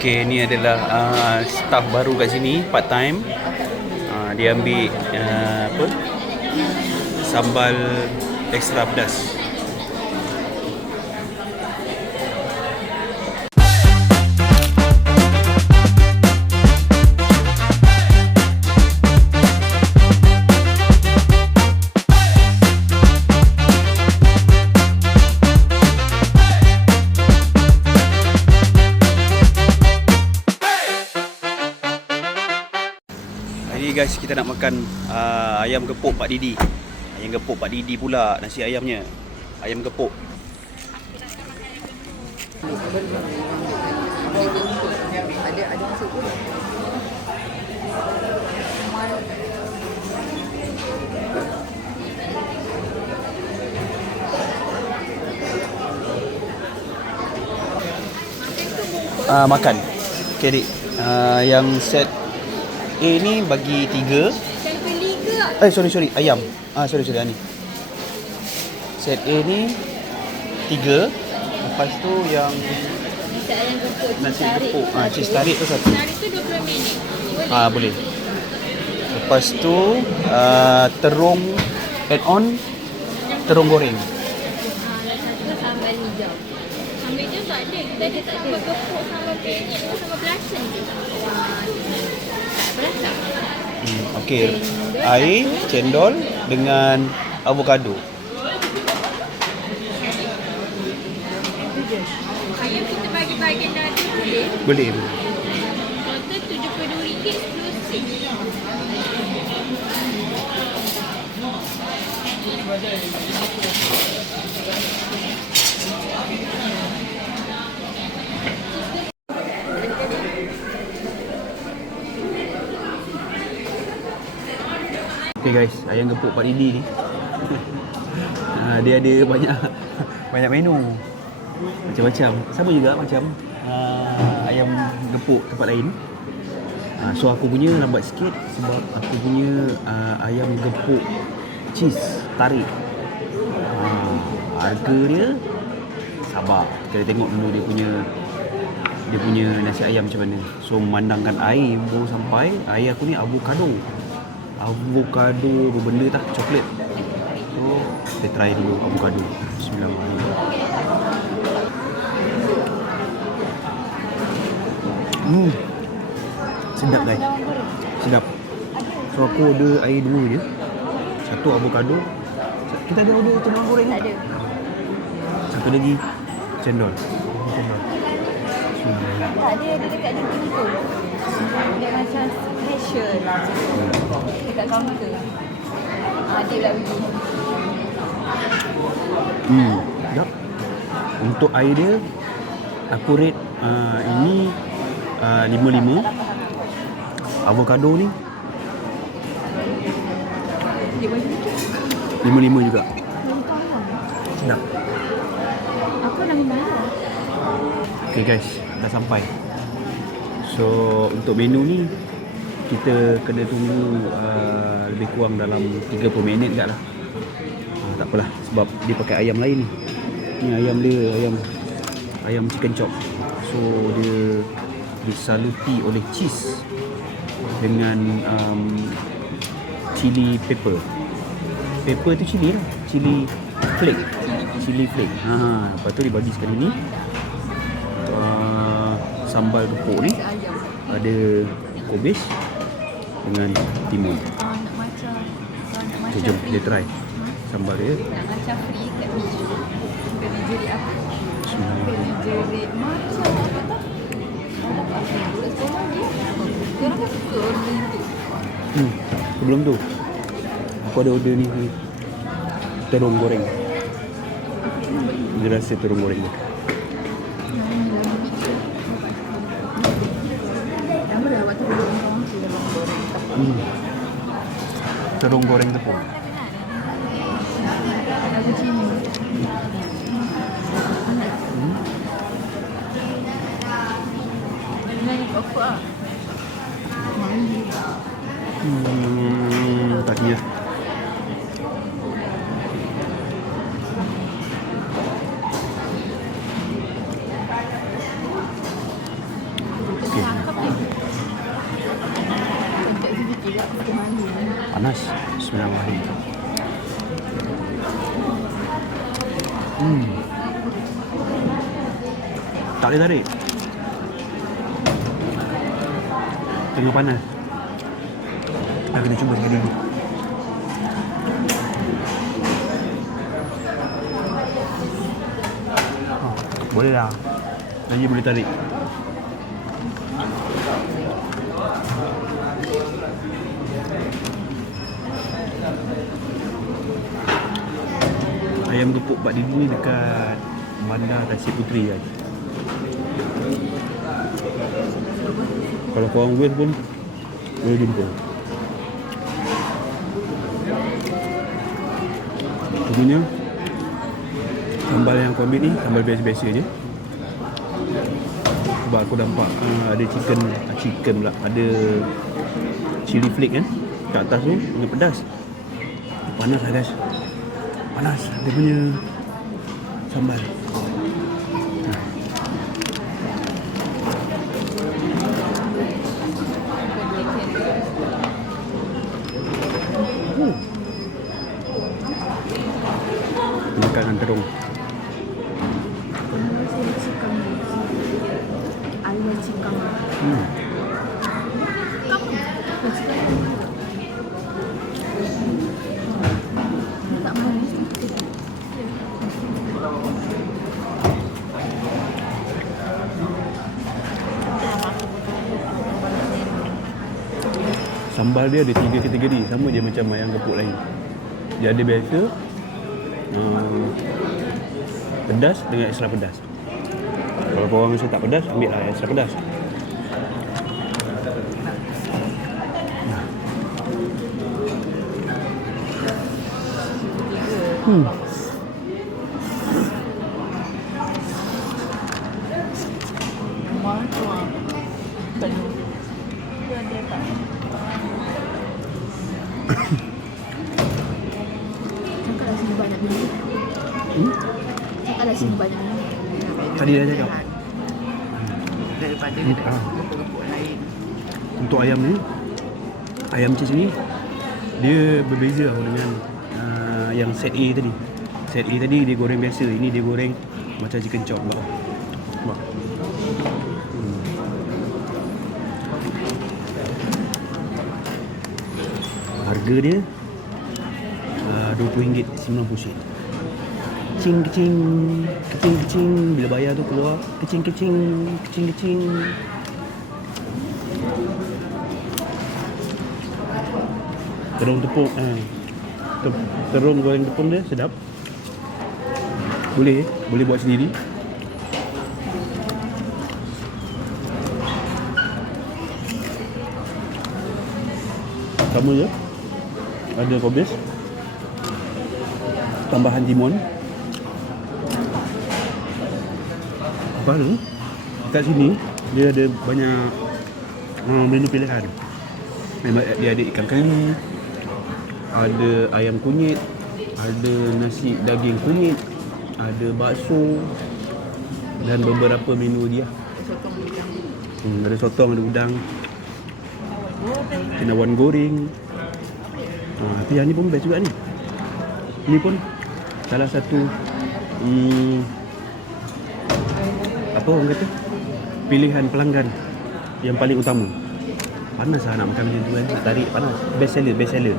Okey, ni adalah staff baru kat sini, part time. Dia ambil apa? Sambal extra pedas. Hari ni guys, kita nak makan ayam gepuk Pak Didi. Ayam gepuk Pak Didi pula nasi ayamnya. Ayam gepuk. Ada masuk pun. Makan. Okay adik. Yang set A ni bagi 3. Sorry, ayam. Sorry ni. Set A ni 3. Lepas tu yang nasi gepuk, cheese tarik tu 1. Tarik tu 20 minit. Boleh. Lepas tu terung add on terung goreng. Satu sambal hijau. Sambal hijau tak ada. Kita ada sambal gepuk, sambal penyet, sambal belacan je. Belacan. Okey. Air, cendol dengan avocado. Ayam kita bagi bahagian dada boleh? Boleh. Total RM72 plus sen. Okay guys, ayam gepuk Pak Didi ni dia ada banyak menu macam-macam. Sama juga macam ayam gepuk tempat lain. So aku punya lambat sikit sebab aku punya ayam gepuk cheese tarik. Harga dia sabar. Kita tengok dulu dia punya nasi ayam macam mana. So memandangkan air baru sampai. Air aku ni avocado benda tak coklat. So kita try dulu avocado. Bismillahirrahmanirrahim. Sedap guys. Sedap. So aku order air 2 je. Satu avocado. Kita ada order cendol goreng tak ada. Satu lagi cendol. Bismillahirrahmanirrahim. Tak ada dekat dia tu. Dia macam special dekat kaunter. Dia pula pergi. Sedap. Untuk air dia aku rate ini 5/5. Avocado ni Dia bagi 5/5 juga. Sedap. Aku nak minum. Okay guys, dah sampai. So untuk menu ni kita kena tunggu lebih kurang dalam 30 minit kat lah. Tak apalah sebab dia pakai ayam lain ni. Ni ayam dia, ayam chicken chop. So dia disaluti oleh cheese dengan chili pepper. Pepper tu chili lah, chili flake. Lepas tu dia bagi sekali ni sambal gepuk ni ada kobis dengan timun. Nak macam So, jom kita try sambal dia. nak macam free kat biji. Beli jerit apa? Beli jerit macam apa tak? Sekolah dia. Dia orang suka order itu. Sebelum tu aku ada order ni terung goreng. Dia rasa terung goreng dia. Terung goreng tepung. Lagu Cina. Ini apa? Tahiyah. Panas. Bismillahirrahmanirrahim. Tak boleh tarik. Tengah panas. Aku kena cuba sekali ni. Boleh lah. Lagi boleh tarik. Ayam gepuk Pak Didi ni dekat Bandar Tasik Puteri kan. Kalau korang wait pun boleh jumpa. Sebenarnya sambal yang aku ambil ni sambal biasa-biasa je. Sebab aku nampak ada chicken pula, ada chili flake kan kat atas tu, dengan pedas. Panas lah guys. Panas dia punya sambal. Makan terung. Sambal dia ada 3 kategori, sama je macam ayam gepuk lain. Dia ada biasa, pedas dengan extra pedas. Kalau korang rasa tak pedas, ambil lah extra pedas. Tadi dah cakap daripada gepuk lain. untuk ayam ni, ayam macam sini dia berbeza dengan yang set A tadi. Set A tadi dia goreng biasa, ini dia goreng macam chicken chop bawah. Wah. Harga dia RM20.90. Kecing kecing kecing kecing, bila bayar tu keluar kecing kecing kecing kecing. Terung tepung terung goreng tepung dia sedap. Boleh buat sendiri. Sama je, ada kobis, tambahan timun. Apa tu? Kat sini dia ada banyak menu pilihan. Dia ada ikan kari, ada ayam kunyit, ada nasi daging kunyit, ada bakso dan beberapa menu dia. Ada sotong, ada udang, cendawan goreng. Tapi yang ni pun best juga ni. Ni pun salah satu apa orang kata, pilihan pelanggan yang paling utama. Panas lah nak makan macam tu kan, nak tarik panas. Best seller.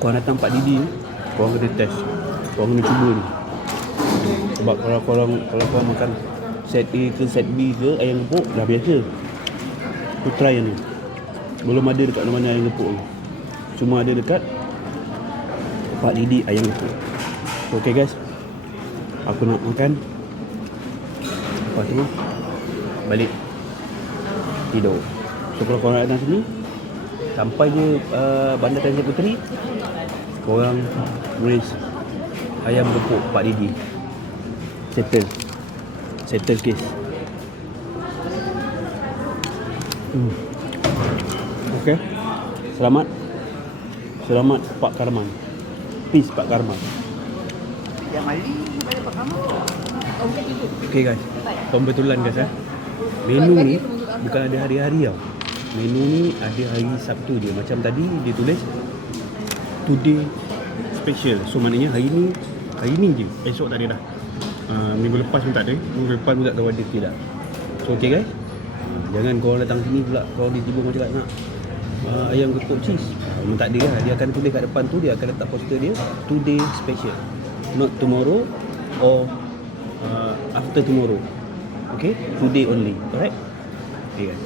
Korang datang Pak Didi ni, korang kena test, korang kena cuba ni. Sebab kalau korang makan set A ke set B ke ayam gepuk dah biasa. Tu try ni. Belum ada dekat mana-mana ayam gepuk ni. Cuma ada dekat Pak Didi ayam gepuk. So, okay guys, aku nak makan. Lepas tu balik tidur. So kalau korang datang sini, sampai je Bandar Tasik Puteri, korang raise ayam gepuk Pak Didi. Settle case. Okay. Selamat Pak Karman. Peace Pak Karman. dia mali pada Pak Kamal. Oh, bukan itu. Okay guys, pembetulan guys menu ni bukan ada hari-hari tau. Menu ni ada hari Sabtu je. Macam tadi dia tulis today special. So maknanya hari ni je. Esok tak ada dah. Minggu lepas pun tak ada. Minggu depan pun tak tahu ada ke tak. So okay guys, jangan korang datang sini pula korang tiba-tiba korang cakap nak ayam getuk cheese. Memang tak ada lah. Dia akan tulis kat depan tu, dia akan letak poster dia today special, not tomorrow or after tomorrow. Okay, today only. Alright. Okay guys.